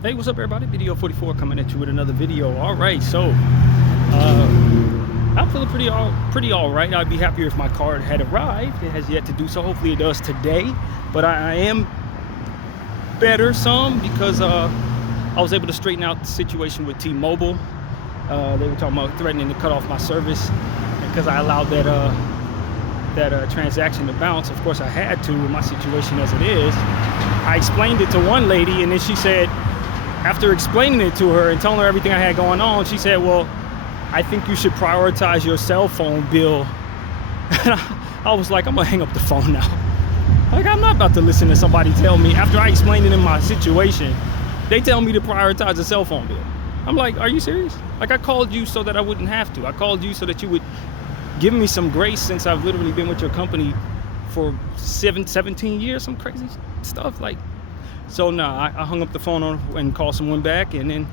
Hey, what's up, everybody? Video 44 coming at you with another video. All right, so I'm feeling pretty all right. I'd be happier if my card had arrived. It has yet to do so. Hopefully, it does today. But I am better some because I was able to straighten out the situation with T-Mobile. They were talking about threatening to cut off my service because I allowed that transaction to bounce. Of course, I had to with my situation as it is. I explained it to one lady, and then she said, after explaining it to her and telling her everything I had going on, she said, well, I think you should prioritize your cell phone bill. And I was like, I'm gonna hang up the phone now. Like, I'm not about to listen to somebody tell me, after I explained it in my situation, they tell me to prioritize the cell phone bill. I'm like, are you serious? Like, I called you so that I wouldn't have to. I called you so that you would give me some grace, since I've literally been with your company for 17 years, some crazy stuff. Like, so I hung up the phone on and called someone back, and then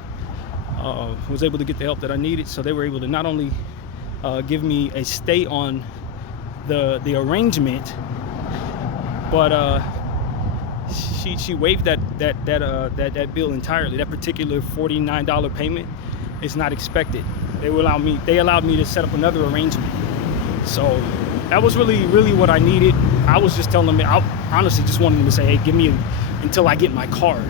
was able to get the help that I needed. So they were able to not only give me a stay on the arrangement, but she waived that bill entirely. That particular $49 payment is not expected. They allowed me to set up another arrangement. So that was really what I needed. I was just telling them, I honestly just wanted them to say, hey, give me until I get my card.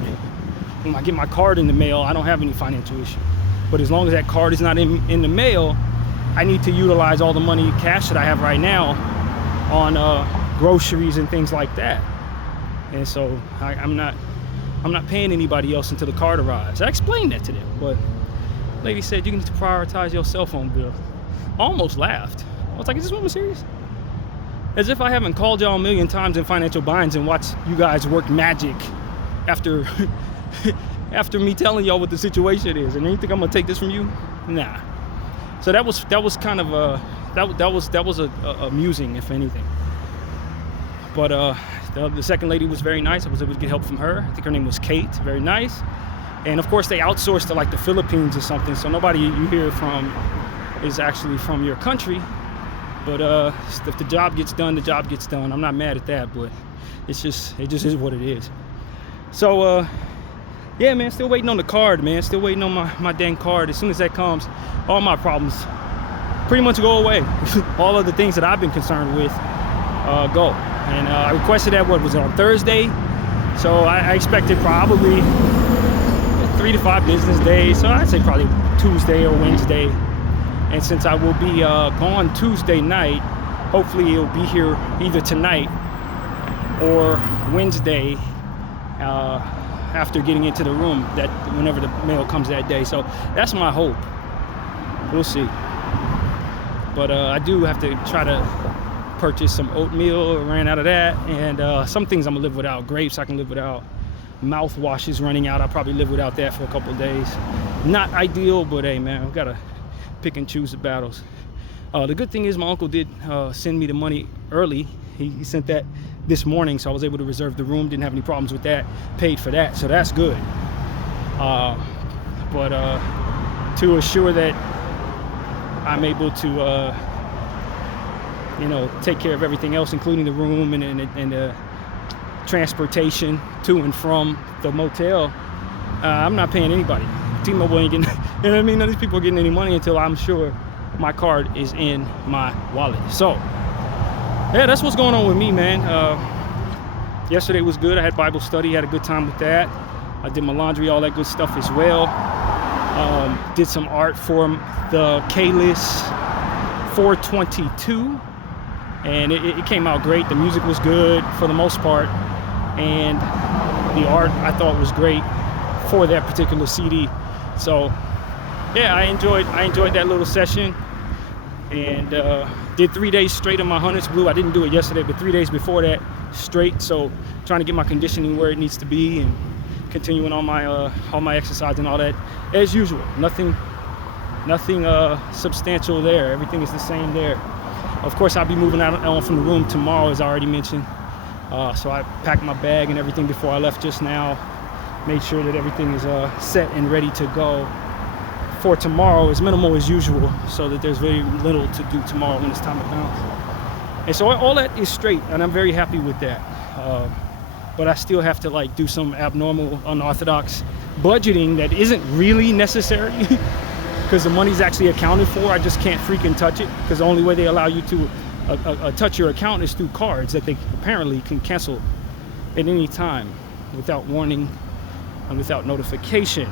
When I get my card in the mail, I don't have any financial issue. But as long as that card is not in the mail, I need to utilize all the money, cash that I have right now on groceries and things like that. And so I'm not paying anybody else until the card arrives. I explained that to them, but the lady said, you need to prioritize your cell phone bill. I almost laughed. I was like, is this woman serious? As if I haven't called y'all a million times in financial binds and watched you guys work magic after after me telling y'all what the situation is. And you think I'm gonna take this from you? Nah. So that was kind of that was amusing, if anything. But the second lady was very nice. I was able to get help from her. I think her name was Kate. Very nice. And of course, they outsourced to like the Philippines or something. So nobody you hear from is actually from your country. But if the job gets done, the job gets done. I'm not mad at that, but it just is what it is. So yeah, man, still waiting on the card, man. Still waiting on my dang card. As soon as that comes, all my problems pretty much go away. All of the things that I've been concerned with go. And I requested that, what was it, on Thursday? So I expected probably 3 to 5 business days. So I'd say probably Tuesday or Wednesday. And since I will be gone Tuesday night, hopefully it'll be here either tonight or Wednesday after getting into the room, that whenever the mail comes that day. So that's my hope. We'll see. But I do have to try to purchase some oatmeal. I ran out of that. And some things I'm gonna live without. Grapes I can live without. Mouthwash is running out. I'll probably live without that for a couple of days. Not ideal, but hey, man, we've got to pick and choose the battles. The good thing is my uncle did send me the money early. He sent that this morning, so I was able to reserve the room. Didn't have any problems with that. Paid for that, so that's good. But to assure that I'm able to take care of everything else, including the room and the transportation to and from the motel, I'm not paying anybody. T-Mobile ain't getting, you know what I mean? None of these people are getting any money until I'm sure my card is in my wallet. So, yeah, that's what's going on with me, man. Yesterday was good. I had Bible study, had a good time with that. I did my laundry, all that good stuff as well. Did some art for the K-List 422, and it came out great. The music was good for the most part, and the art I thought was great for that particular CD. So yeah, I enjoyed that little session, and did 3 days straight of my Hunters Blue. I didn't do it yesterday, but 3 days before that straight. So trying to get my conditioning where it needs to be and continuing on all my exercise and all that as usual. Nothing substantial there. Everything is the same there. Of course, I'll be moving on from the room tomorrow, as I already mentioned. So I packed my bag and everything before I left just now. Made sure that everything is set and ready to go for tomorrow, as minimal as usual, so that there's very little to do tomorrow when it's time to bounce. And so all that is straight, and I'm very happy with that. But I still have to like do some abnormal, unorthodox budgeting that isn't really necessary because the money's actually accounted for. I just can't freaking touch it because the only way they allow you to touch your account is through cards that they apparently can cancel at any time without warning and without notification.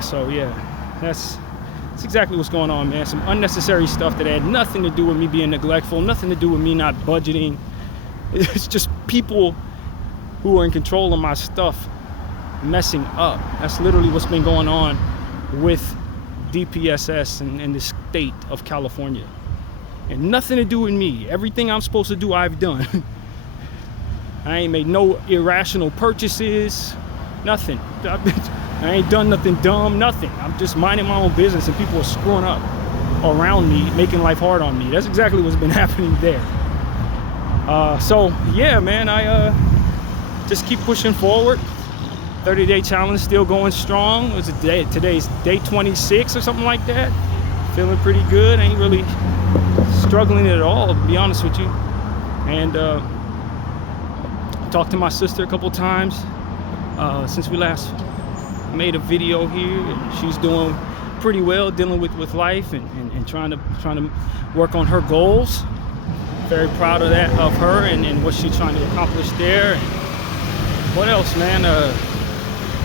So yeah, that's exactly what's going on, man. Some unnecessary stuff that had nothing to do with me being neglectful, nothing to do with me not budgeting. It's just people who are in control of my stuff messing up. That's literally what's been going on with DPSS and the state of California. And nothing to do with me. Everything I'm supposed to do, I've done. I ain't made no irrational purchases, nothing. I ain't done nothing dumb, nothing. I'm just minding my own business and people are screwing up around me, making life hard on me. That's exactly what's been happening there. So yeah, man, I just keep pushing forward. 30-day challenge still going strong. Today's day 26 or something like that. Feeling pretty good. Ain't really struggling at all, to be honest with you. And talked to my sister a couple times since we last made a video here, and she's doing pretty well, dealing with life and trying to work on her goals. Very proud of that, of her and what she's trying to accomplish there. And what else, man?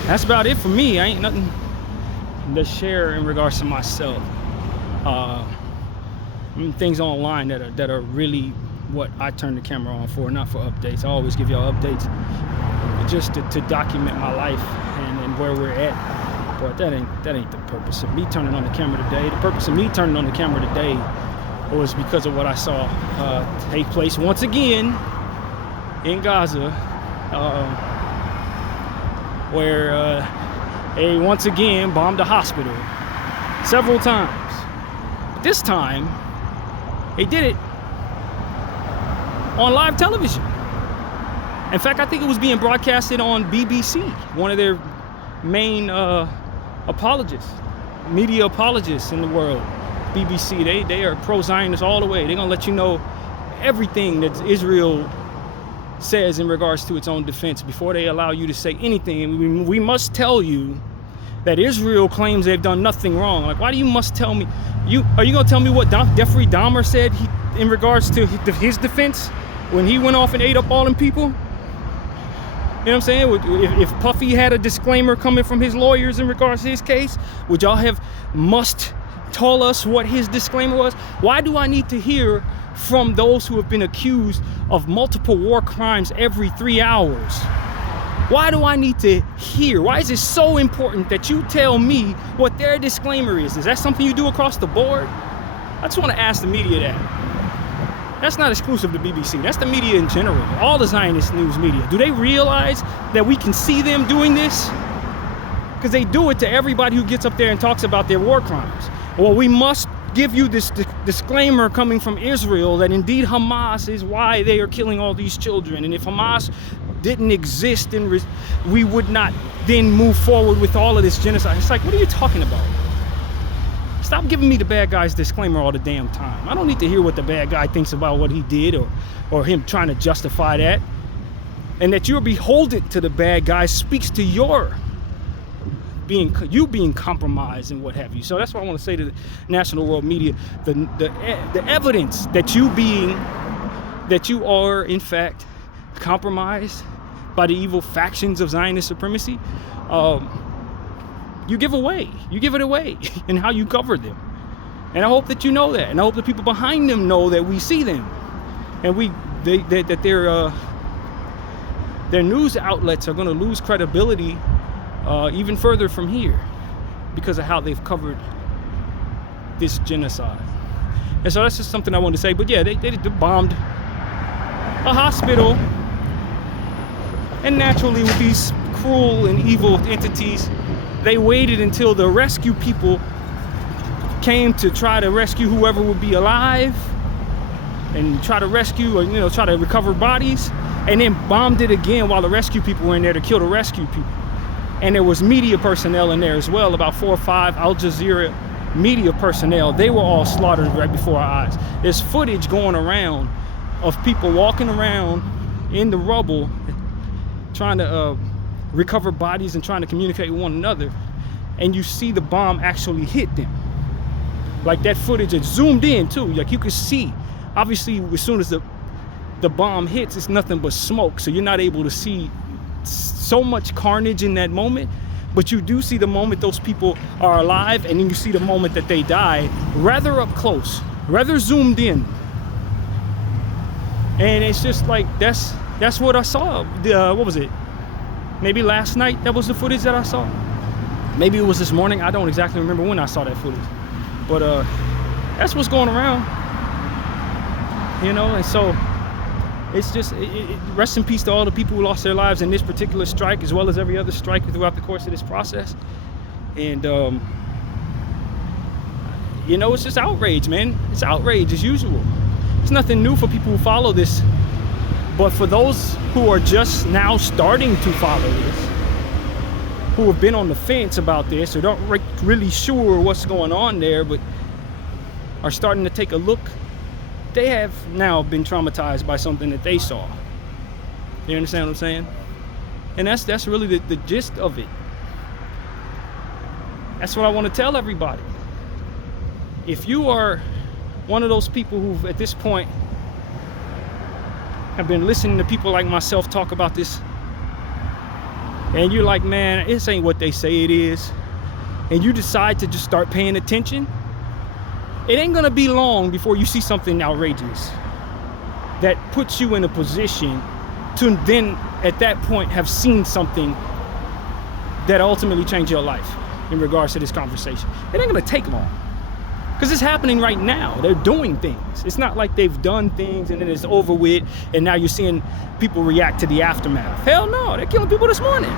That's about it for me. I ain't nothing to share in regards to myself. Things online that are really what I turn the camera on for, not for updates. I always give y'all updates just to document my life and where we're at. But that ain't the purpose of me turning on the camera today. The purpose of me turning on the camera today was because of what I saw take place once again in Gaza, where they once again bombed a hospital several times. But this time, they did it on live television. In fact, I think it was being broadcasted on BBC, one of their main media apologists in the world. BBC, they are pro-Zionist all the way. They're gonna let you know everything that Israel says in regards to its own defense before they allow you to say anything. And we must tell you that Israel claims they've done nothing wrong. Like, why do you must tell me? Are you gonna tell me what Jeffrey Dahmer said in regards to his defense when he went off and ate up all them people? You know what I'm saying? If Puffy had a disclaimer coming from his lawyers in regards to his case, would y'all have tell us what his disclaimer was? Why do I need to hear from those who have been accused of multiple war crimes every 3 hours? Why do I need to hear? Why is it so important that you tell me what their disclaimer is? Is that something you do across the board? I just want to ask the media that. That's not exclusive to BBC. That's the media in general. All the Zionist news media. Do they realize that we can see them doing this? Because they do it to everybody who gets up there and talks about their war crimes. Well, we must give you this disclaimer coming from Israel that indeed Hamas is why they are killing all these children. And if Hamas didn't exist, then we would not then move forward with all of this genocide. It's like, what are you talking about? Stop giving me the bad guy's disclaimer all the damn time. I don't need to hear what the bad guy thinks about what he did or him trying to justify that. And that you're beholden to the bad guy speaks to you being compromised and what have you. So that's what I want to say to the national world media. The evidence that you are in fact compromised by the evil factions of Zionist supremacy, you give it away in how you cover them. And I hope that you know that, and I hope the people behind them know that we see them, and that their news outlets are going to lose credibility even further from here because of how they've covered this genocide. And so that's just something I wanted to say. But yeah, they bombed a hospital, and naturally with these cruel and evil entities, they waited until the rescue people came to try to rescue whoever would be alive and try to rescue or try to recover bodies, and then bombed it again while the rescue people were in there to kill the rescue people. And there was media personnel in there as well, about 4 or 5 Al Jazeera media personnel. They were all slaughtered right before our eyes. There's footage going around of people walking around in the rubble trying to recover bodies and trying to communicate with one another, and you see the bomb actually hit them. Like that footage, it's zoomed in too. Like you can see, obviously, as soon as the bomb hits, it's nothing but smoke. So you're not able to see so much carnage in that moment, but you do see the moment those people are alive, and then you see the moment that they die, rather up close, rather zoomed in. And it's just like, that's what I saw. What was it? Maybe last night, that was the footage that I saw. Maybe it was this morning. I don't exactly remember when I saw that footage. But that's what's going around, you know. And so it's just, rest in peace to all the people who lost their lives in this particular strike, as well as every other strike throughout the course of this process. And you know, it's just outrage, man. It's outrage as usual. It's nothing new for people who follow this, but for those who are just now starting to follow this, who have been on the fence about this or don't really sure what's going on there, but are starting to take a look, they have now been traumatized by something that they saw. You understand what I'm saying? And that's really the gist of it. That's what I want to tell everybody. If you are one of those people who at this point have been listening to people like myself talk about this, and you're like, man, this ain't what they say it is, and you decide to just start paying attention, it ain't gonna be long before you see something outrageous that puts you in a position to then at that point have seen something that ultimately changed your life in regards to this conversation. It ain't gonna take long, because it's happening right now. They're doing things. It's not like they've done things and then it's over with and now you're seeing people react to the aftermath. Hell no, they're killing people this morning.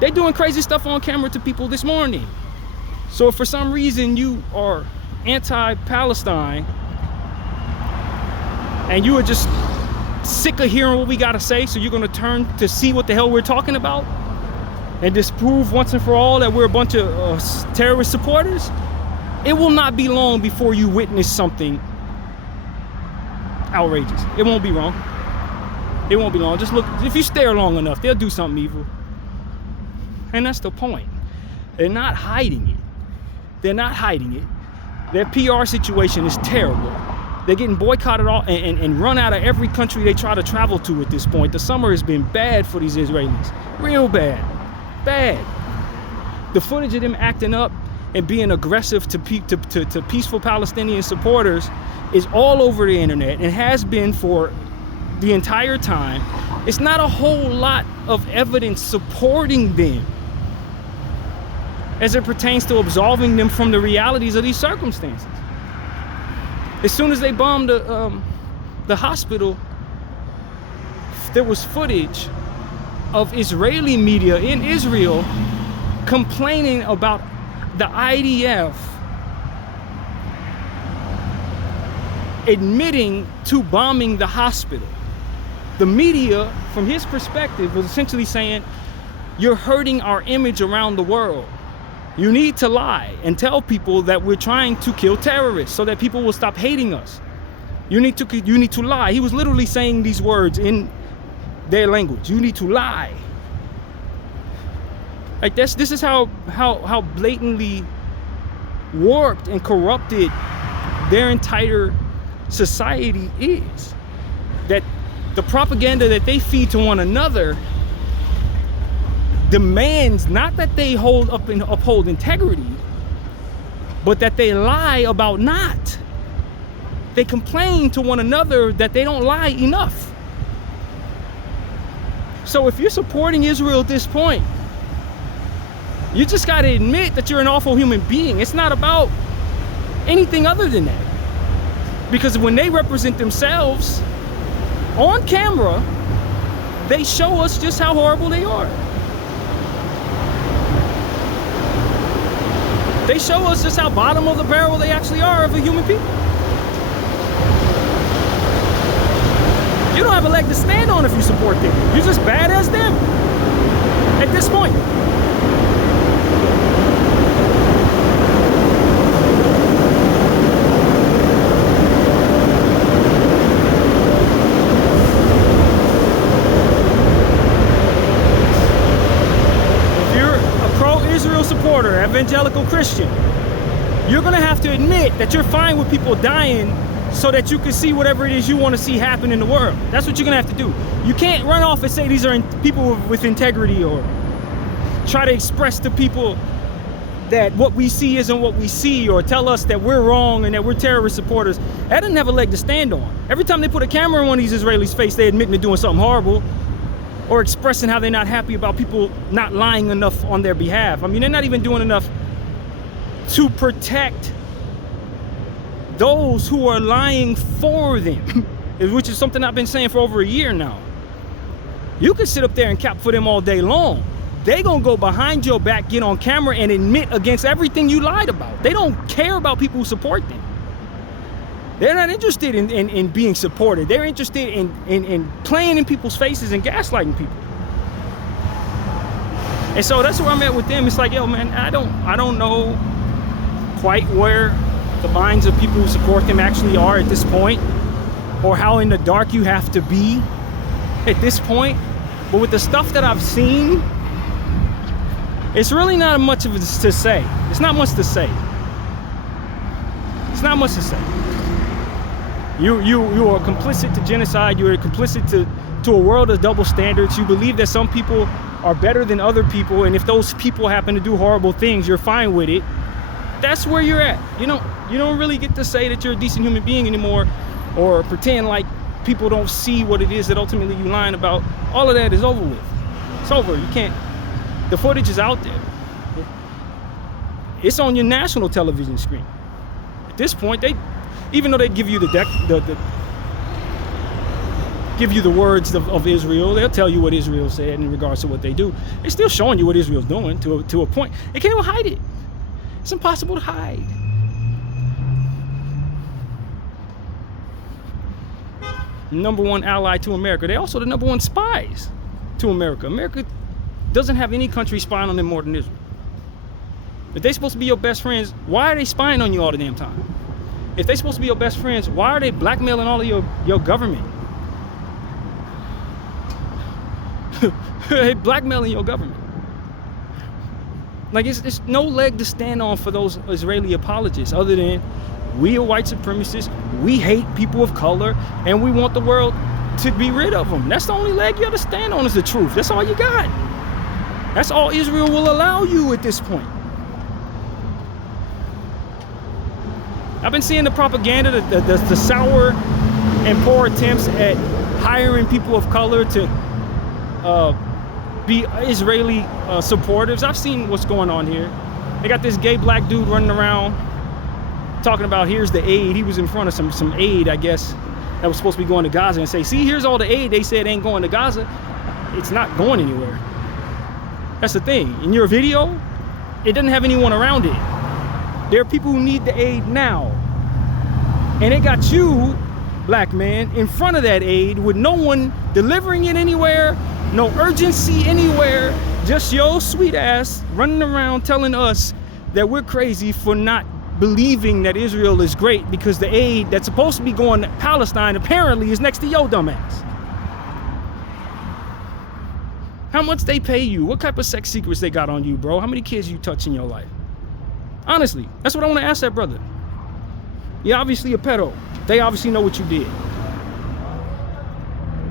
They're doing crazy stuff on camera to people this morning. So if for some reason you are anti-Palestine and you are just sick of hearing what we gotta say, so you're gonna turn to see what the hell we're talking about and disprove once and for all that we're a bunch of terrorist supporters, it will not be long before you witness something outrageous. It won't be wrong. It won't be long. Just look, if you stare long enough, they'll do something evil. And that's the point. They're not hiding it. They're not hiding it. Their PR situation is terrible. They're getting boycotted all and run out of every country they try to travel to at this point. The summer has been bad for these Israelis. Real bad. Bad. The footage of them acting up and being aggressive to peaceful Palestinian supporters is all over the internet and has been for the entire time. It's not a whole lot of evidence supporting them as it pertains to absolving them from the realities of these circumstances. As soon as they bombed the hospital, there was footage of Israeli media in Israel complaining about the IDF admitting to bombing the hospital. The media, from his perspective, was essentially saying, you're hurting our image around the world. You need to lie and tell people that we're trying to kill terrorists so that people will stop hating us. You need to lie. He was literally saying these words in their language. You need to lie. Like this is how blatantly warped and corrupted their entire society is. That the propaganda that they feed to one another demands not that they hold up and uphold integrity, but that they lie about not. They complain to one another that they don't lie enough. So if you're supporting Israel at this point, you just got to admit that you're an awful human being. It's not about anything other than that. Because when they represent themselves on camera, they show us just how horrible they are. They show us just how bottom of the barrel they actually are of a human people. You don't have a leg to stand on if you support them. You're just bad as them at this point. pro-Israel supporter, evangelical Christian, you're gonna have to admit that you're fine with people dying so that you can see whatever it is you want to see happen in the world. That's what you're gonna have to do. You can't run off and say these are people with integrity, or try to express to people that what we see isn't what we see, or tell us that we're wrong and that we're terrorist supporters. That doesn't have a leg to stand on. Every time they put a camera in one of these Israelis' face, they admitting to doing something horrible, or expressing how they're not happy about people not lying enough on their behalf. I mean, they're not even doing enough to protect those who are lying for them, which is something I've been saying for over a year now. You can sit up there and cap for them all day long. They gonna go behind your back, get on camera, and admit against everything you lied about. They don't care about people who support them. They're not interested in being supported. They're interested in playing in people's faces and gaslighting people. And so that's where I'm at with them. It's like, yo, man, I don't know quite where the minds of people who support them actually are at this point, or how in the dark you have to be at this point. But with the stuff that I've seen, it's really not much of it to say. It's not much to say. It's not much to say. You are complicit to genocide. You are complicit to a world of double standards. You believe that some people are better than other people, and if those people happen to do horrible things, you're fine with it. That's where you're at. You don't really get to say that you're a decent human being anymore, or pretend like people don't see what it is that ultimately you're lying about. All of that is over with. It's over. You can't. The footage is out there. It's on your national television screen. At this point, even though they give you give you the words of Israel, they'll tell you what Israel said in regards to what they do. They're still showing you what Israel's doing to a point. They can't even hide it. It's impossible to hide. Number one ally to America. They're also the number one spies to America. America doesn't have any country spying on them more than Israel. If they're supposed to be your best friends, why are they spying on you all the damn time? If they're supposed to be your best friends, why are they blackmailing all of your government? They blackmailing your government. Like, it's no leg to stand on for those Israeli apologists, other than we are white supremacists, we hate people of color, and we want the world to be rid of them. That's the only leg you have to stand on, is the truth. That's all you got. That's all Israel will allow you at this point. I've been seeing the propaganda, the sour and poor attempts at hiring people of color to be Israeli supporters. I've seen what's going on here. They got this gay black dude running around talking about, here's the aid. He was in front of some aid, I guess, that was supposed to be going to Gaza, and say, see, here's all the aid they said ain't going to Gaza. It's not going anywhere. That's the thing. In your video, it doesn't have anyone around it. There are people who need the aid now. And they got you, black man, in front of that aid with no one delivering it anywhere, no urgency anywhere, just your sweet ass running around telling us that we're crazy for not believing that Israel is great, because the aid that's supposed to be going to Palestine apparently is next to your dumb ass. How much they pay you? What type of sex secrets they got on you, bro? How many kids you touch in your life? Honestly, that's what I want to ask that brother. You're obviously a pedo. They obviously know what you did.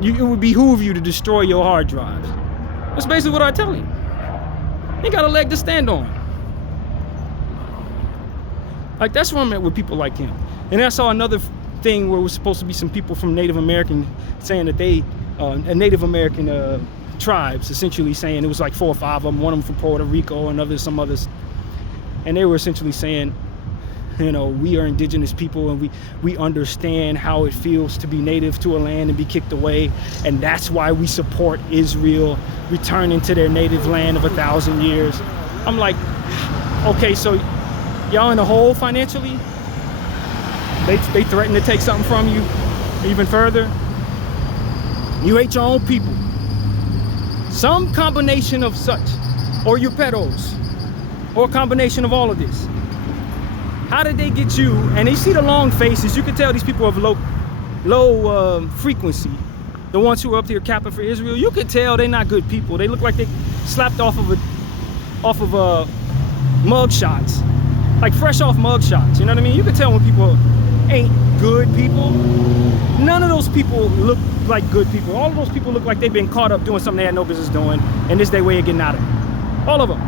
It would behoove you to destroy your hard drives. That's basically what I tell him. He got a leg to stand on. Like, that's where I'm at with people like him. And I saw another thing where it was supposed to be some people from Native American saying that they, Native American tribes, essentially saying, it was like 4 or 5 of them, one of them from Puerto Rico, and some others. And they were essentially saying, you know, we are indigenous people, and we understand how it feels to be native to a land and be kicked away, and that's why we support Israel returning to their native land of 1,000 years. I'm like, okay, so y'all in the hole financially? They threaten to take something from you even further? You hate your own people. Some combination of such, or you pedos, or a combination of all of this. How did they get you? And you see the long faces, you can tell these people have low frequency. The ones who are up here capping for Israel, you can tell they're not good people. They look like they slapped off of mug shots, like fresh off mug shots. You know what I mean? You can tell when people ain't good people. None of those people look like good people. All of those people look like they've been caught up doing something they had no business doing, and this is their way of getting out of it. All of them.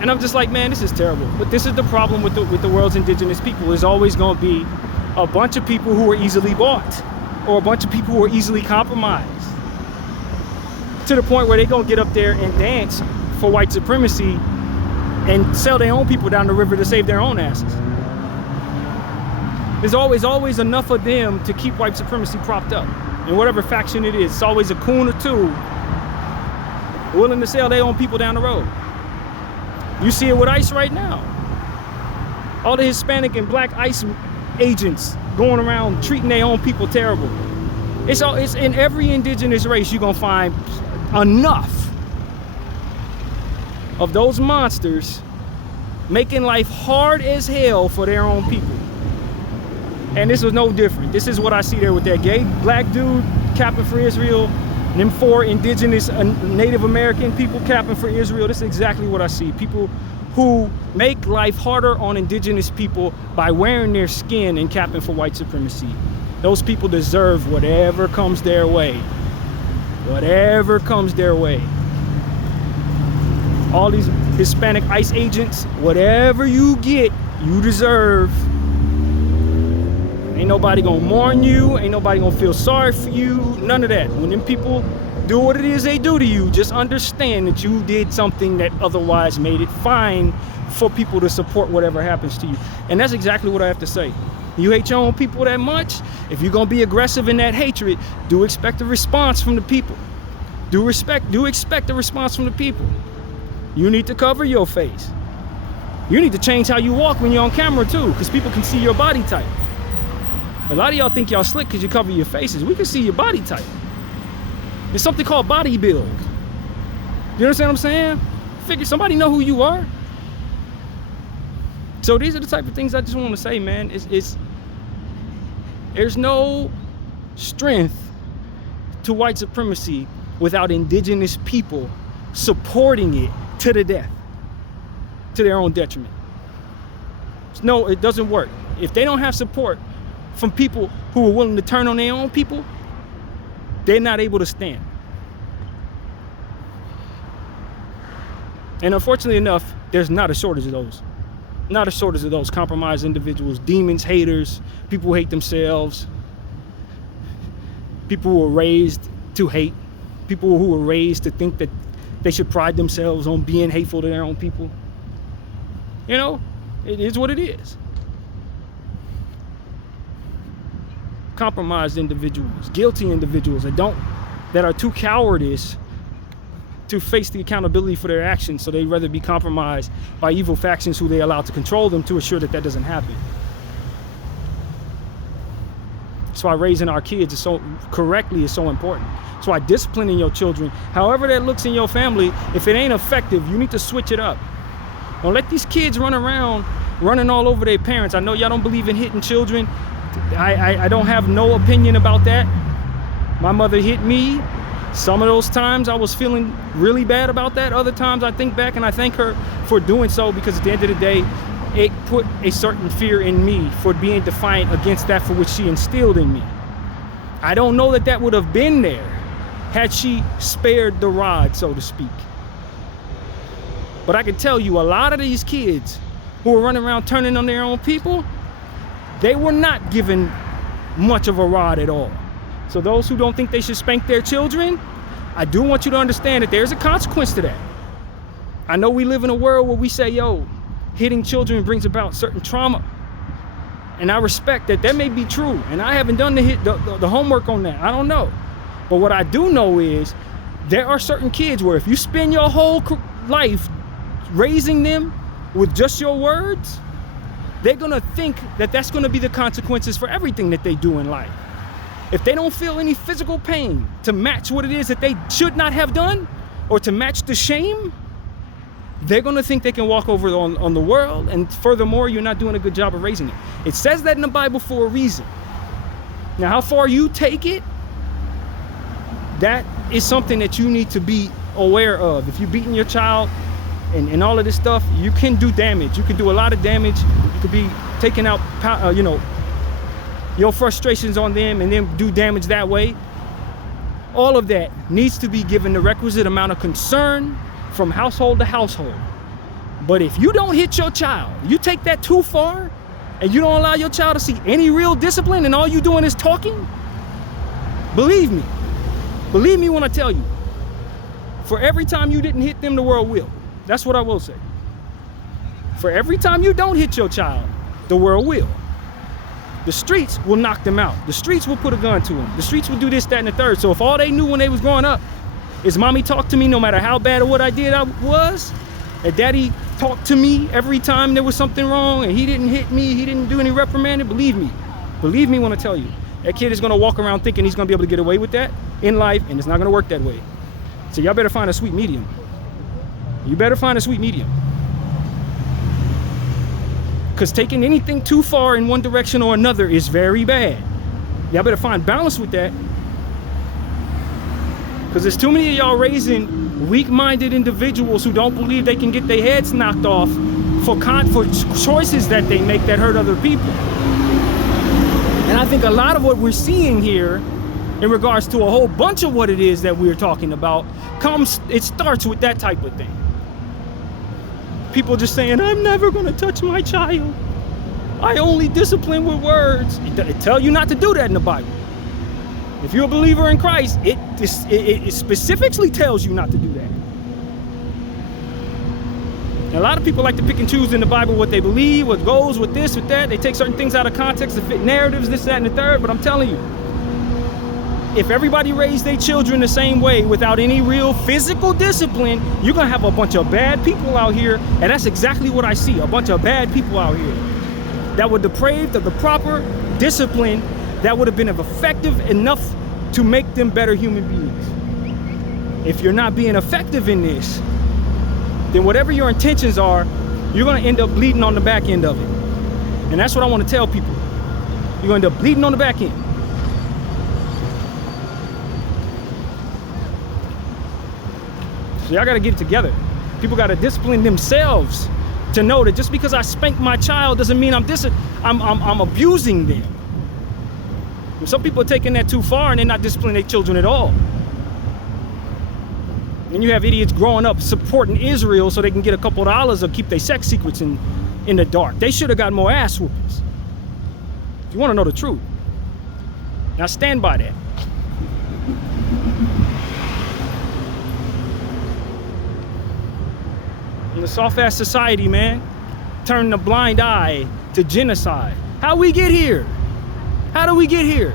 And I'm just like, man, this is terrible. But this is the problem with the world's indigenous people. There's always going to be a bunch of people who are easily bought, or a bunch of people who are easily compromised, to the point where they're going to get up there and dance for white supremacy and sell their own people down the river to save their own asses. There's always enough of them to keep white supremacy propped up. In whatever faction it is, it's always a coon or two willing to sell their own people down the road. You see it with ICE right now. All the Hispanic and black ICE agents going around treating their own people terrible. It's in every indigenous race you're gonna find enough of those monsters making life hard as hell for their own people. And this was no different. This is what I see there with that gay black dude capping for Israel, and them 4 indigenous Native American people capping for Israel. This is exactly what I see. People who make life harder on indigenous people by wearing their skin and capping for white supremacy. Those people deserve whatever comes their way. Whatever comes their way. All these Hispanic ICE agents, whatever you get, you deserve. Ain't nobody gonna mourn you, ain't nobody gonna feel sorry for you, none of that. When them people do what it is they do to you, just understand that you did something that otherwise made it fine for people to support whatever happens to you. And that's exactly what I have to say. You hate your own people that much, if you're gonna be aggressive in that hatred, do expect a response from the people. Do expect a response from the people. You need to cover your face. You need to change how you walk when you're on camera too, because people can see your body type. A lot of y'all think y'all slick because you cover your faces. We can see your body type. There's something called body build. You understand what I'm saying? Figure somebody know who you are. So these are the type of things I just want to say, man. There's no strength to white supremacy without indigenous people supporting it to the death, to their own detriment. No, it doesn't work. If they don't have support from people who are willing to turn on their own people, they're not able to stand. And unfortunately enough, there's not a shortage of those. Not a shortage of those compromised individuals, demons, haters, people who hate themselves, people who were raised to hate, people who were raised to think that they should pride themselves on being hateful to their own people. You know, it is what it is. Compromised individuals, guilty individuals that are too cowardice to face the accountability for their actions, so they'd rather be compromised by evil factions who they allow to control them to assure that doesn't happen. That's why raising our kids is so important. That's why disciplining your children, however that looks in your family, if it ain't effective, you need to switch it up. Don't let these kids run around running all over their parents. I know y'all don't believe in hitting children. I don't have no opinion about that. My mother hit me. Some of those times I was feeling really bad about that. Other times I think back and I thank her for doing so, because at the end of the day, it put a certain fear in me for being defiant against that for which she instilled in me. I don't know that would have been there had she spared the rod, so to speak. But I can tell you, a lot of these kids who are running around turning on their own people, they were not given much of a rod at all. So those who don't think they should spank their children, I do want you to understand that there's a consequence to that. I know we live in a world where we say, yo, hitting children brings about certain trauma. And I respect that. That may be true. And I haven't done the homework on that. I don't know. But what I do know is there are certain kids where if you spend your whole life raising them with just your words, they're gonna think that that's gonna be the consequences for everything that they do in life. If they don't feel any physical pain to match what it is that they should not have done, or to match the shame, they're gonna think they can walk over on the world, and furthermore, you're not doing a good job of raising it. It says that in the Bible for a reason. Now, how far you take it, that is something that you need to be aware of. If you're beating your child, and all of this stuff, you can do damage. You can do a lot of damage. You could be taking out, your frustrations on them and then do damage that way. All of that needs to be given the requisite amount of concern from household to household. But if you don't hit your child, you take that too far, and you don't allow your child to see any real discipline, and all you doing is talking, believe me when I tell you, for every time you didn't hit them, the world will. That's what I will say. For every time you don't hit your child, the world will. The streets will knock them out. The streets will put a gun to them. The streets will do this, that, and the third. So if all they knew when they was growing up is mommy talked to me no matter how bad or what I did I was, and daddy talked to me every time there was something wrong, and he didn't hit me, he didn't do any reprimanding, believe me when I tell you, that kid is gonna walk around thinking he's gonna be able to get away with that in life, and it's not gonna work that way. So y'all better find a sweet medium. You better find a sweet medium. Because taking anything too far in one direction or another is very bad. Y'all better find balance with that. Because there's too many of y'all raising weak-minded individuals who don't believe they can get their heads knocked off for choices that they make that hurt other people. And I think a lot of what we're seeing here in regards to a whole bunch of what it is that we're talking about it starts with that type of thing. People just saying, I'm never gonna touch my child. I only discipline with words. It tell you not to do that in the Bible. If you're a believer in Christ, it specifically tells you not to do that. And a lot of people like to pick and choose in the Bible what they believe, what goes with this, with that. They take certain things out of context to fit narratives, this, that, and the third. But I'm telling you, if everybody raised their children the same way without any real physical discipline, you're gonna have a bunch of bad people out here. And that's exactly what I see, a bunch of bad people out here that were depraved of the proper discipline that would have been effective enough to make them better human beings. If you're not being effective in this, then whatever your intentions are, you're gonna end up bleeding on the back end of it. And that's what I want to tell people. You're gonna end up bleeding on the back end. So y'all gotta get it together. People gotta discipline themselves to know that just because I spank my child doesn't mean I'm abusing them. Some people are taking that too far and they're not disciplining their children at all. And you have idiots growing up supporting Israel so they can get a couple of dollars or keep their sex secrets in the dark. They should have got more ass whoopings. If you want to know the truth. Now stand by that. In the soft-ass society, man, turning a blind eye to genocide. How we get here? How do we get here?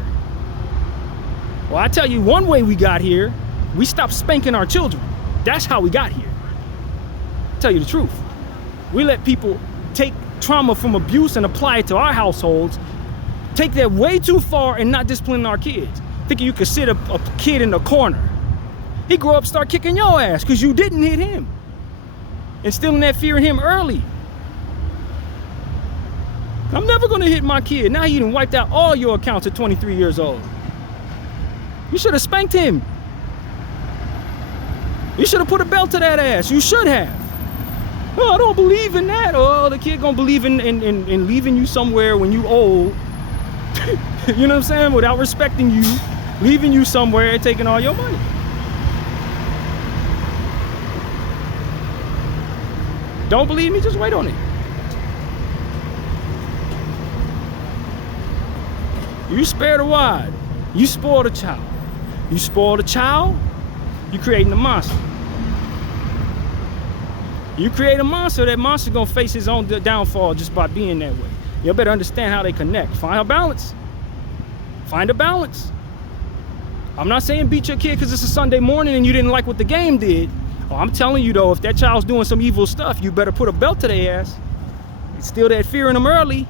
Well, I tell you one way we got here. We stopped spanking our children. That's how we got here. I'll tell you the truth. We let people take trauma from abuse and apply it to our households, take that way too far and not discipline our kids. Thinking you could sit a kid in the corner. He grow up, start kicking your ass because you didn't hit him. Instilling that fear in him early. I'm never gonna hit my kid. Now he done wiped out all your accounts at 23 years old. You should have spanked him. You should have put a belt to that ass. You should have. Oh, I don't believe in that. Oh, the kid gonna believe in leaving you somewhere when you old. You know what I'm saying? Without respecting you, leaving you somewhere and taking all your money. Don't believe me? Just wait on it. You spare the rod. You spoil the child. You spoil the child, you're creating a monster. You create a monster, that monster gonna face his own downfall just by being that way. You better understand how they connect. Find a balance. Find a balance. I'm not saying beat your kid because it's a Sunday morning and you didn't like what the game did. Oh, I'm telling you though, if that child's doing some evil stuff, you better put a belt to their ass. Instill that fear in them early.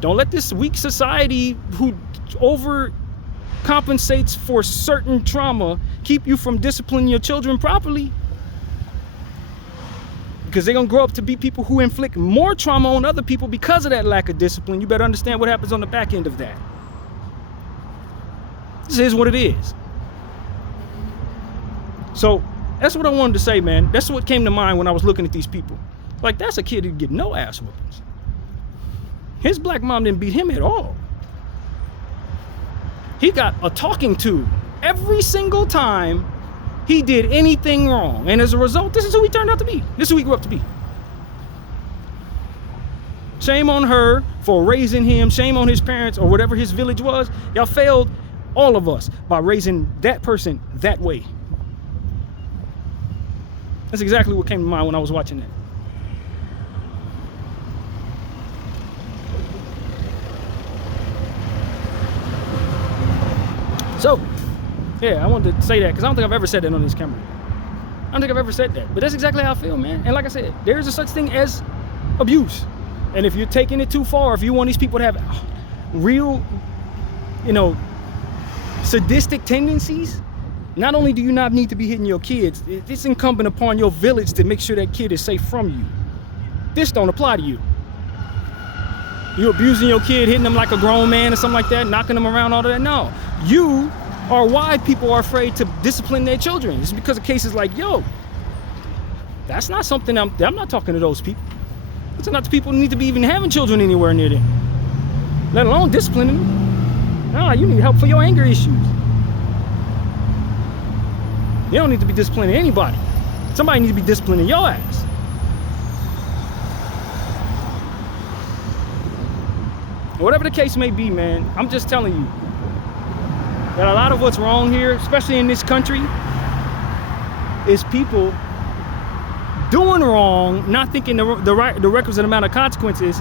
Don't let this weak society who overcompensates for certain trauma keep you from disciplining your children properly. Because they're gonna grow up to be people who inflict more trauma on other people because of that lack of discipline. You better understand what happens on the back end of that. This is what it is. So That's what I wanted to say, man. That's what came to mind when I was looking at these people. Like, that's a kid who'd get no ass whoopings. His black mom didn't beat him at all. He got a talking to every single time he did anything wrong. And as a result, this is who he turned out to be. This is who he grew up to be. Shame on her for raising him. Shame on his parents or whatever his village was. Y'all failed, all of us, by raising that person that way. That's exactly what came to mind when I was watching that. So, yeah, I wanted to say that because I don't think I've ever said that on this camera. I don't think I've ever said that, but that's exactly how I feel, man. And like I said, there is a such thing as abuse. And if you're taking it too far, if you want these people to have real, sadistic tendencies, not only do you not need to be hitting your kids, it's incumbent upon your village to make sure that kid is safe from you. This don't apply to you. You abusing your kid, hitting them like a grown man or something like that, knocking them around, all of that. No, you are why people are afraid to discipline their children. It's because of cases like, yo, that's not something I'm not talking to those people. Those are not the people who need to be even having children anywhere near them, let alone disciplining them. No, you need help for your anger issues. You don't need to be disciplining anybody. Somebody needs to be disciplining your ass. Whatever the case may be, man, I'm just telling you that a lot of what's wrong here, especially in this country, is people doing wrong, not thinking the requisite amount of consequences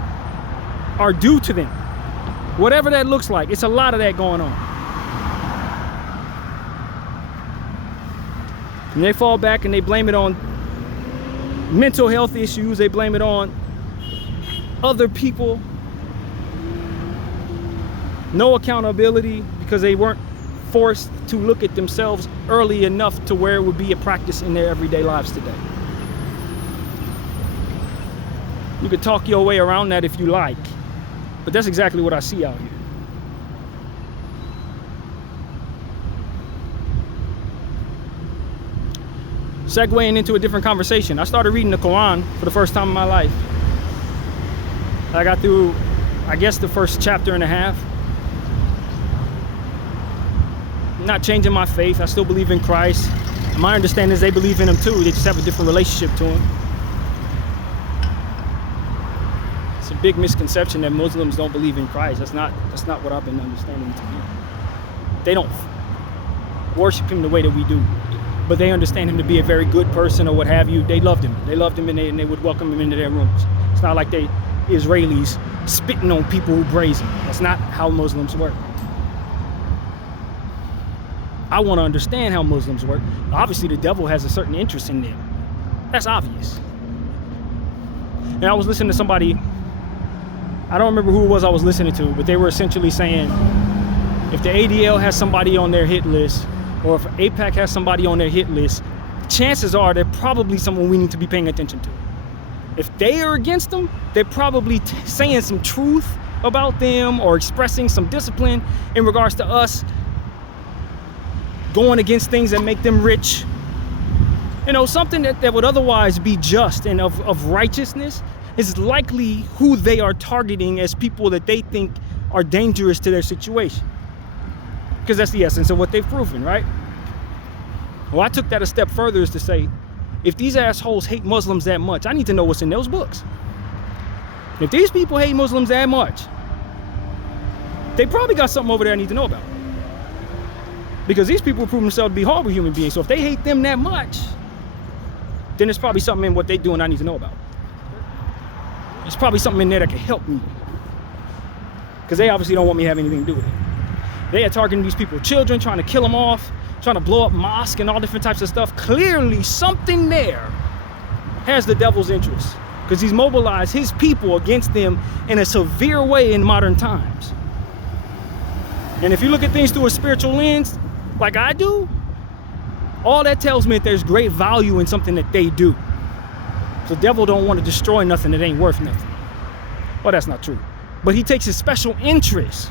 are due to them. Whatever that looks like, it's a lot of that going on. And they fall back and they blame it on mental health issues. They blame it on other people. No accountability because they weren't forced to look at themselves early enough to where it would be a practice in their everyday lives today. You could talk your way around that if you like, but that's exactly what I see out here. Segueing into a different conversation, I started reading the Quran for the first time in my life. I got through, I guess, the first chapter and a half. Not changing my faith. I still believe in Christ. My understanding is they believe in him too. They just have a different relationship to him. It's a big misconception that Muslims don't believe in Christ. That's not what I've been understanding to be. They don't worship him the way that we do, but they understand him to be a very good person or what have you. They loved him. They loved him and they would welcome him into their rooms. It's not like they Israelis spitting on people who brazen. That's not how Muslims work. I want to understand how Muslims work. Obviously, the devil has a certain interest in them. That's obvious. And I was listening to somebody, I don't remember who it was I was listening to, but they were essentially saying, if the ADL has somebody on their hit list, or if AIPAC has somebody on their hit list, chances are they're probably someone we need to be paying attention to. If they are against them, they're probably saying some truth about them or expressing some discipline in regards to us going against things that make them rich. Something that would otherwise be just and of righteousness is likely who they are targeting as people that they think are dangerous to their situation. Because that's the essence of what they've proven, right? Well, I took that a step further is to say, if these assholes hate Muslims that much, I need to know what's in those books. If these people hate Muslims that much, they probably got something over there I need to know about. Because these people prove themselves to be horrible human beings. So if they hate them that much, then there's probably something in what they do and I need to know about. There's probably something in there that can help me. Because they obviously don't want me to have anything to do with it. They are targeting these people, children, trying to kill them off, trying to blow up mosques and all different types of stuff. Clearly something there has the devil's interest. Because he's mobilized his people against them in a severe way in modern times. And if you look at things through a spiritual lens, like I do, all that tells me that there's great value in something that they do. The devil don't want to destroy nothing that ain't worth nothing. Well, that's not true. But he takes a special interest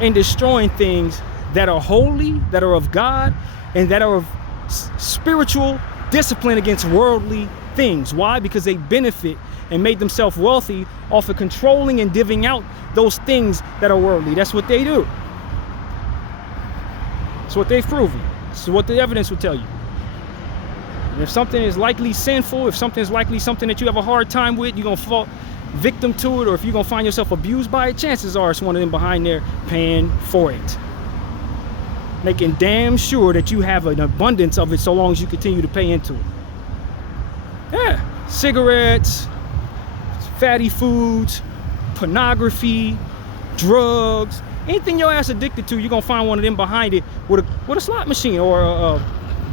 in destroying things that are holy, that are of God, and that are of spiritual discipline against worldly things. Why? Because they benefit and made themselves wealthy off of controlling and divvying out those things that are worldly. That's what they do. It's what they've proven. This is what the evidence will tell you. And if something is likely sinful, if something is likely something that you have a hard time with, you're going to fall victim to it, or if you're going to find yourself abused by it, chances are it's one of them behind there paying for it. Making damn sure that you have an abundance of it so long as you continue to pay into it. Yeah, cigarettes, fatty foods, pornography, drugs, anything your ass addicted to, you're gonna find one of them behind it with a slot machine or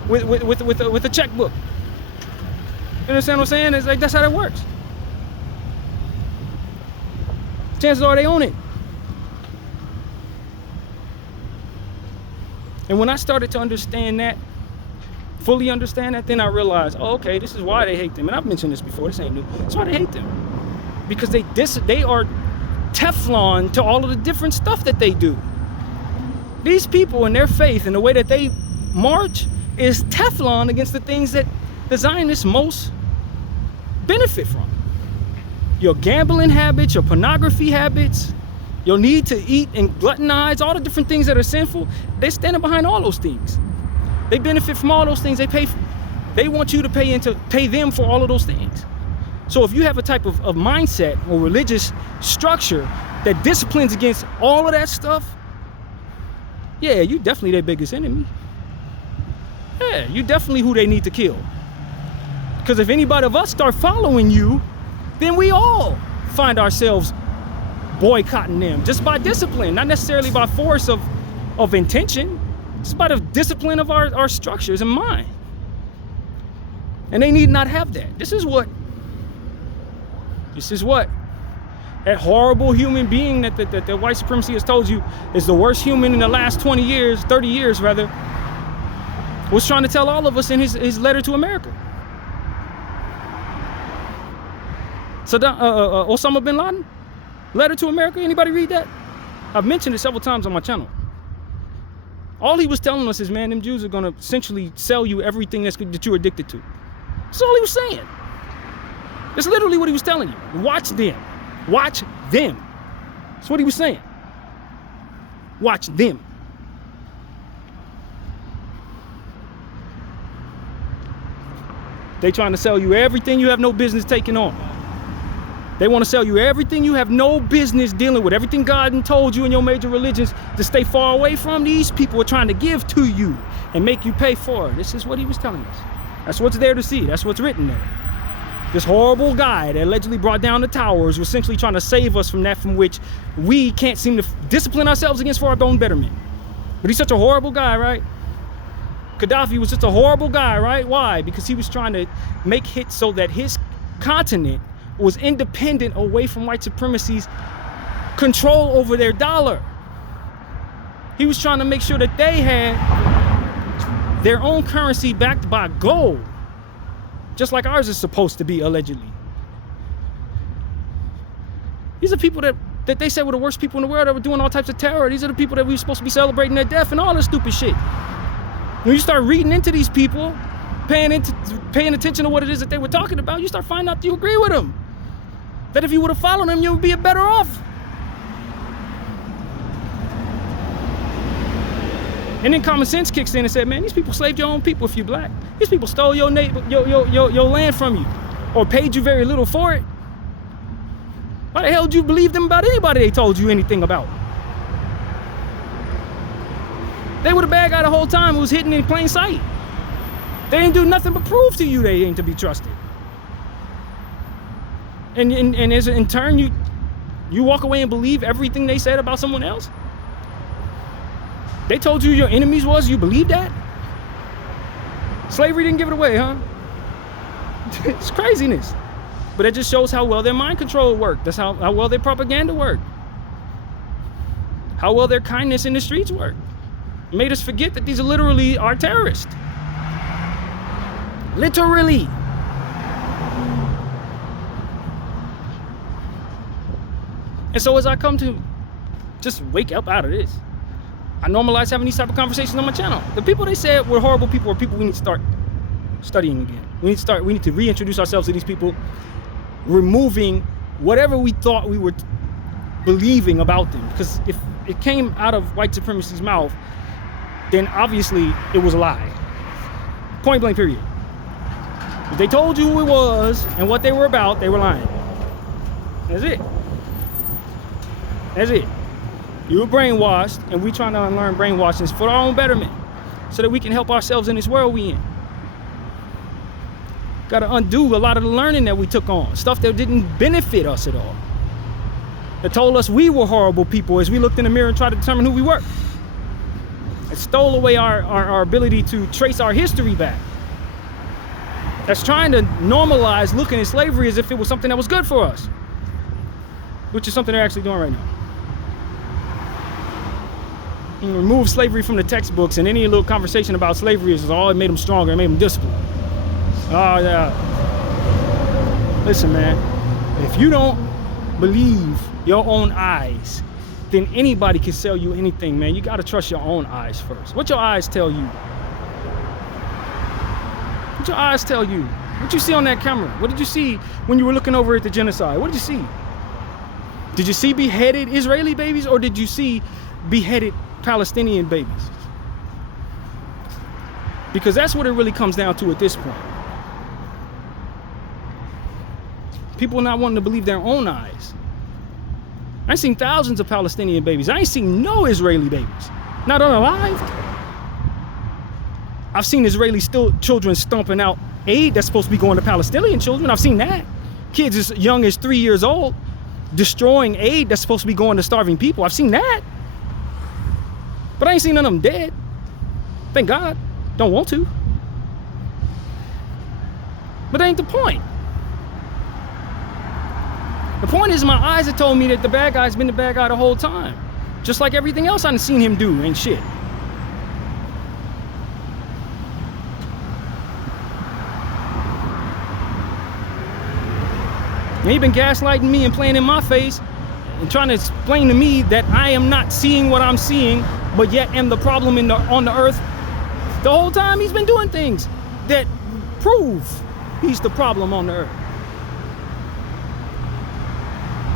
with a checkbook. You understand what I'm saying? It's like that's how that works. Chances are they own it. And when I started to understand that, fully understand that, then I realized, oh, okay, this is why they hate them. And I've mentioned this before, this ain't new. That's why they hate them. Because they are Teflon to all of the different stuff that they do. These people and their faith and the way that they march is Teflon against the things that the Zionists most benefit from. Your gambling habits, your pornography habits, your need to eat and gluttonize, all the different things that are sinful, they're standing behind all those things. They benefit from all those things. They want you to pay them for all of those things. So if you have a type of mindset or religious structure that disciplines against all of that stuff, yeah, you definitely their biggest enemy. Yeah, you definitely who they need to kill. Because if anybody of us start following you, then we all find ourselves boycotting them just by discipline, not necessarily by force of intention. It's by the discipline of our structures and mind. And they need not have that. This is what that horrible human being that the white supremacy has told you is the worst human in the last 20 years, 30 years rather, was trying to tell all of us in his letter to America. Osama bin Laden, letter to America, anybody read that? I've mentioned it several times on my channel. All he was telling us is, man, them Jews are going to essentially sell you everything that you're addicted to. That's all he was saying. That's literally what he was telling you. Watch them. Watch them. That's what he was saying. Watch them. They trying to sell you everything you have no business taking on. They want to sell you everything you have no business dealing with. Everything God told you in your major religions to stay far away from, these people are trying to give to you and make you pay for it. This is what he was telling us. That's what's there to see. That's what's written there. This horrible guy that allegedly brought down the towers was essentially trying to save us from that from which we can't seem to discipline ourselves against for our own betterment. But he's such a horrible guy, right? Gaddafi was just a horrible guy, right? Why? Because he was trying to make it so that his continent was independent away from white supremacy's control over their dollar. He was trying to make sure that they had their own currency backed by gold, just like ours is supposed to be, allegedly. These are people that they said were the worst people in the world that were doing all types of terror. These are the people that we were supposed to be celebrating their death and all this stupid shit. When you start reading into these people, paying attention to what it is that they were talking about, you start finding out that you agree with them. That if you would have followed them, you would be better off. And then common sense kicks in and said, man, these people slaved your own people if you're black. These people stole your land from you or paid you very little for it. Why the hell did you believe them about anybody they told you anything about? They were the bad guy the whole time. It was hidden in plain sight. They didn't do nothing but prove to you they ain't to be trusted. And as in turn, you walk away and believe everything they said about someone else? They told you your enemies was, you believe that? Slavery didn't give it away, huh? It's craziness. But it just shows how well their mind control worked. That's how well their propaganda worked. How well their kindness in the streets worked. It made us forget that these are literally our terrorists. Literally. And so as I come to just wake up out of this, I normalize having these type of conversations on my channel. The people they said were horrible people are people we need to start studying again. We need to reintroduce ourselves to these people, removing whatever we thought we were believing about them. Because if it came out of white supremacy's mouth, then obviously it was a lie. Point blank, period. If they told you who it was and what they were about, they were lying. That's it. That's it. You were brainwashed, and we trying to unlearn brainwashings for our own betterment, so that we can help ourselves in this world we in. Got to undo a lot of the learning that we took on, stuff that didn't benefit us at all. That told us we were horrible people as we looked in the mirror and tried to determine who we were. It stole away our ability to trace our history back. That's trying to normalize looking at slavery as if it was something that was good for us, which is something they're actually doing right now. And remove slavery from the textbooks, and any little conversation about slavery is all it made them stronger, it made them disciplined. Oh yeah. Listen, man, if you don't believe your own eyes, then anybody can sell you anything, man. You gotta trust your own eyes first. What your eyes tell you? What your eyes tell you? What you see on that camera? What did you see when you were looking over at the genocide? What did you see? Did you see beheaded Israeli babies, or did you see beheaded Palestinian babies? Because that's what it really comes down to at this point. People not wanting to believe their own eyes. I ain't seen thousands of Palestinian babies. I ain't seen no Israeli babies, not unalived. I've seen Israeli children stomping out aid that's supposed to be going to Palestinian children. I've seen that. Kids as young as 3 years old destroying aid that's supposed to be going to starving people. I've seen that. But I ain't seen none of them dead. Thank God. Don't want to. But that ain't the point. The point is, my eyes have told me that the bad guy's been the bad guy the whole time. Just like everything else I've seen him do ain't shit. And he been gaslighting me and playing in my face and trying to explain to me that I am not seeing what I'm seeing, but yet am the problem on the earth. The whole time he's been doing things that prove he's the problem on the earth.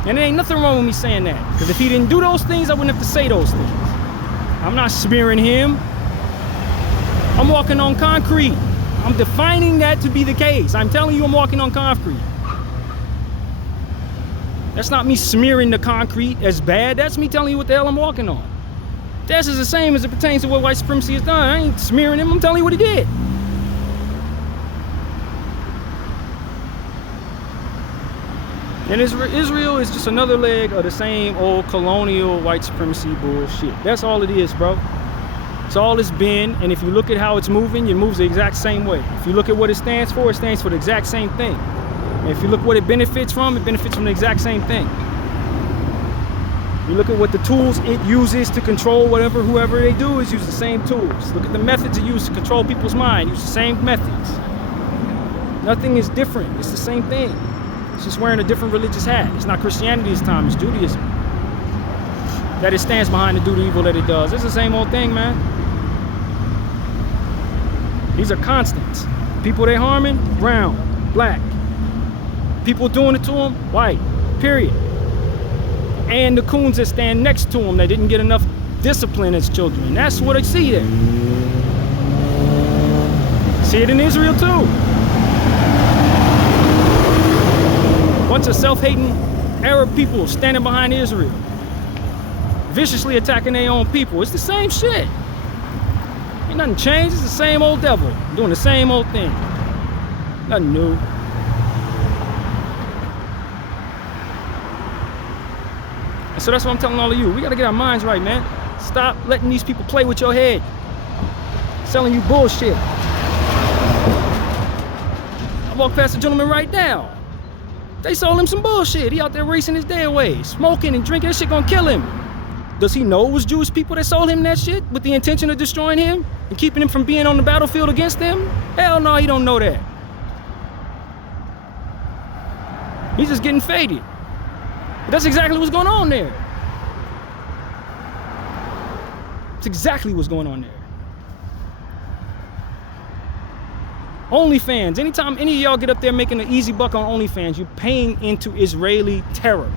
And there ain't nothing wrong with me saying that, because if he didn't do those things, I wouldn't have to say those things. I'm not smearing him. I'm walking on concrete. I'm defining that to be the case. I'm telling you I'm walking on concrete. That's not me smearing the concrete as bad. That's me telling you what the hell I'm walking on. That's the same as it pertains to what white supremacy has done. I ain't smearing him. I'm telling you what he did. And Israel is just another leg of the same old colonial white supremacy bullshit. That's all it is, bro. It's all it's been. And if you look at how it's moving, it moves the exact same way. If you look at what it stands for the exact same thing. And if you look what it benefits from the exact same thing. You look at what the tools it uses to control whoever they do is use the same tools. Look at the methods it uses to control people's mind. Use the same methods. Nothing is different. It's the same thing. It's just wearing a different religious hat. It's not Christianity this time, it's Judaism. That it stands behind to do the evil that it does. It's the same old thing, man. These are constants. People they harming, brown, black. People doing it to them, white, period. And the coons that stand next to them that didn't get enough discipline as children. That's what I see there. See it in Israel too. Bunch of self-hating Arab people standing behind Israel, viciously attacking their own people. It's the same shit. Ain't nothing changed. It's the same old devil doing the same old thing. Nothing new. And so that's what I'm telling all of you. We gotta get our minds right, man. Stop letting these people play with your head, selling you bullshit. I walked past a gentleman right now. They sold him some bullshit. He out there racing his day away, smoking and drinking. That shit gonna kill him. Does he know it was Jewish people that sold him that shit with the intention of destroying him and keeping him from being on the battlefield against them? Hell no, he don't know that. He's just getting faded. But that's exactly what's going on there. It's exactly what's going on there. OnlyFans. Anytime any of y'all get up there making an easy buck on OnlyFans, you're paying into Israeli terror.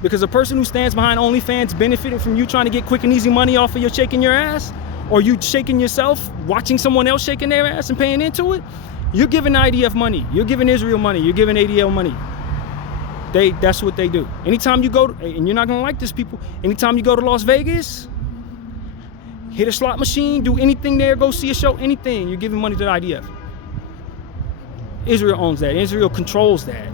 Because a person who stands behind OnlyFans benefiting from you trying to get quick and easy money off of your shaking your ass, or you shaking yourself, watching someone else shaking their ass and paying into it, you're giving IDF money. You're giving Israel money. You're giving ADL money. That's what they do. Anytime you go to, and you're not gonna like this, people, anytime you go to Las Vegas, hit a slot machine, do anything there, go see a show, anything, you're giving money to the IDF. Israel owns that. Israel controls that.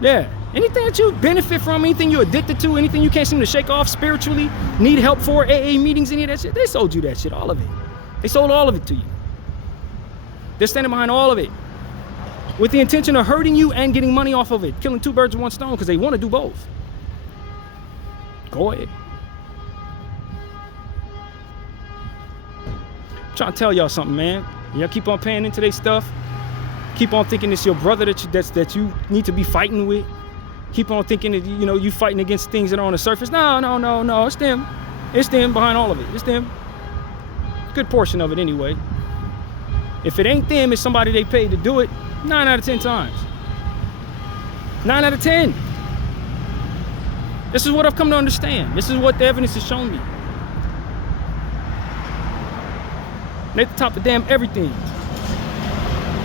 Yeah. Anything that you benefit from, anything you're addicted to, anything you can't seem to shake off spiritually, need help for, AA meetings, any of that shit, they sold you that shit, all of it. They sold all of it to you. They're standing behind all of it with the intention of hurting you and getting money off of it, killing two birds with one stone because they want to do both. Go ahead. I'm trying to tell y'all something, man. Y'all keep on paying into their stuff. Keep on thinking it's your brother that you need to be fighting with. Keep on thinking that you fighting against things that are on the surface. No. It's them. It's them behind all of it. It's them. Good portion of it anyway. If it ain't them, it's somebody they paid to do it. 9 out of 10 times. 9 out of 10. This is what I've come to understand. This is what the evidence has shown me. They're at the top of damn everything.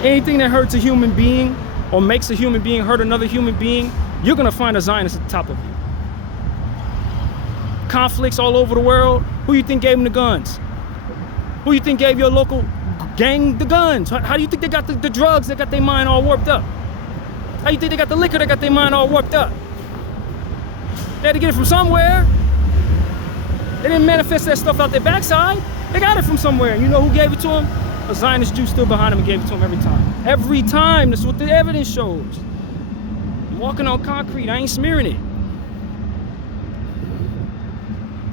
Anything that hurts a human being or makes a human being hurt another human being, you're gonna find a Zionist at the top of you. Conflicts all over the world. Who you think gave them the guns? Who you think gave your local gang the guns? How do you think they got the drugs that got their mind all warped up? How you think they got the liquor that got their mind all warped up? They had to get it from somewhere. They didn't manifest that stuff out their backside. They got it from somewhere. And you know who gave it to them? A Zionist Jew stood behind them and gave it to them every time. Every time. That's what the evidence shows. I'm walking on concrete. I ain't smearing it.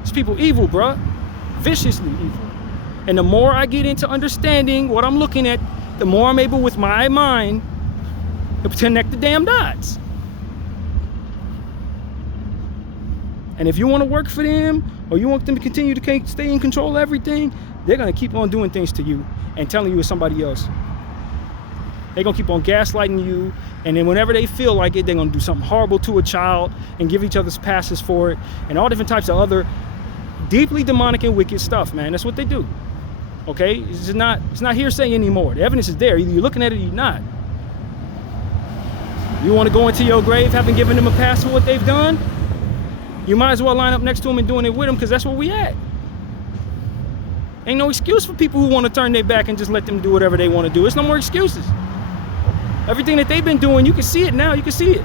These people evil, bruh. Viciously evil. And the more I get into understanding what I'm looking at, the more I'm able with my mind to connect the damn dots. And if you want to work for them, or you want them to continue to stay in control of everything, they're going to keep on doing things to you and telling you it's somebody else. They're going to keep on gaslighting you, and then whenever they feel like it, they're going to do something horrible to a child and give each other's passes for it, and all different types of other deeply demonic and wicked stuff, man. That's what they do. Okay? It's not hearsay anymore. The evidence is there. Either you're looking at it or you're not. You want to go into your grave having given them a pass for what they've done? You might as well line up next to them and doing it with them, because that's where we at. Ain't no excuse for people who want to turn their back and just let them do whatever they want to do. There's no more excuses. Everything that they've been doing, you can see it now. You can see it.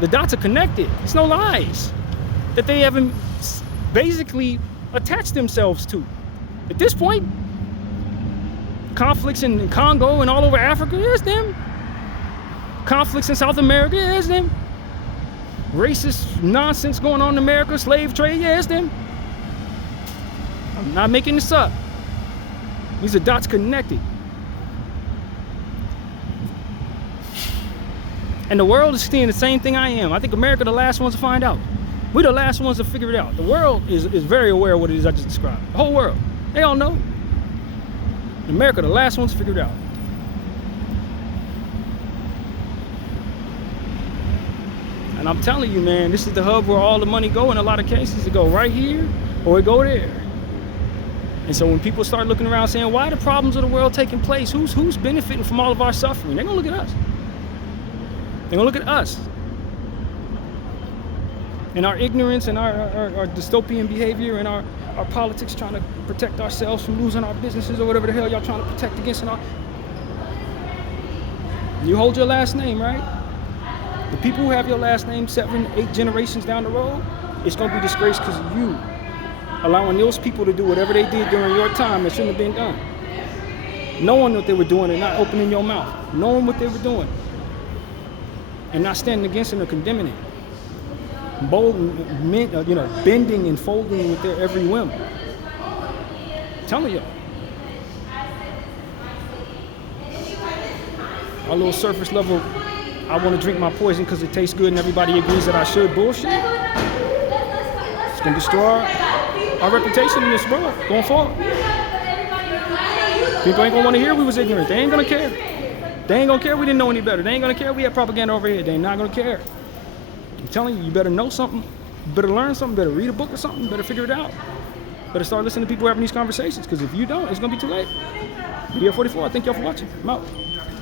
The dots are connected. It's no lies that they haven't basically attached themselves to. At this point, conflicts in Congo and all over Africa, it's them. Conflicts in South America, it's them. Racist nonsense going on in America, slave trade, yeah, it's them. I'm not making this up. These are dots connected. And the world is seeing the same thing I am. I think America the last ones to find out. We're the last ones to figure it out. The world is very aware of what it is I just described. The whole world. They all know. America the last ones to figure it out. And I'm telling you, man, this is the hub where all the money go in a lot of cases. It go right here or it go there. And so when people start looking around saying, why are the problems of the world taking place? Who's benefiting from all of our suffering? They're gonna look at us. They're gonna look at us. And our ignorance and our dystopian behavior and our politics trying to protect ourselves from losing our businesses or whatever the hell y'all trying to protect against. You hold your last name, right? The people who have your last name 7, 8 generations down the road, it's going to be disgraced because of you allowing those people to do whatever they did during your time that shouldn't have been done. Knowing what they were doing and not opening your mouth. Knowing what they were doing. And not standing against it or condemning it. Bending and folding with their every whim. I'm telling y'all. Our little surface level, I want to drink my poison because it tastes good and everybody agrees that I should bullshit. It's gonna destroy our reputation in this world going forward. People ain't gonna want to hear we was ignorant. They ain't gonna care. They ain't gonna care we didn't know any better. They ain't gonna care we had propaganda over here. They ain't not gonna care. I'm telling you, you better know something. You better learn something. Better read a book or something. You better figure it out. Better start listening to people having these conversations, because if you don't, it's gonna be too late. Bdf 44, thank y'all for watching. I'm out.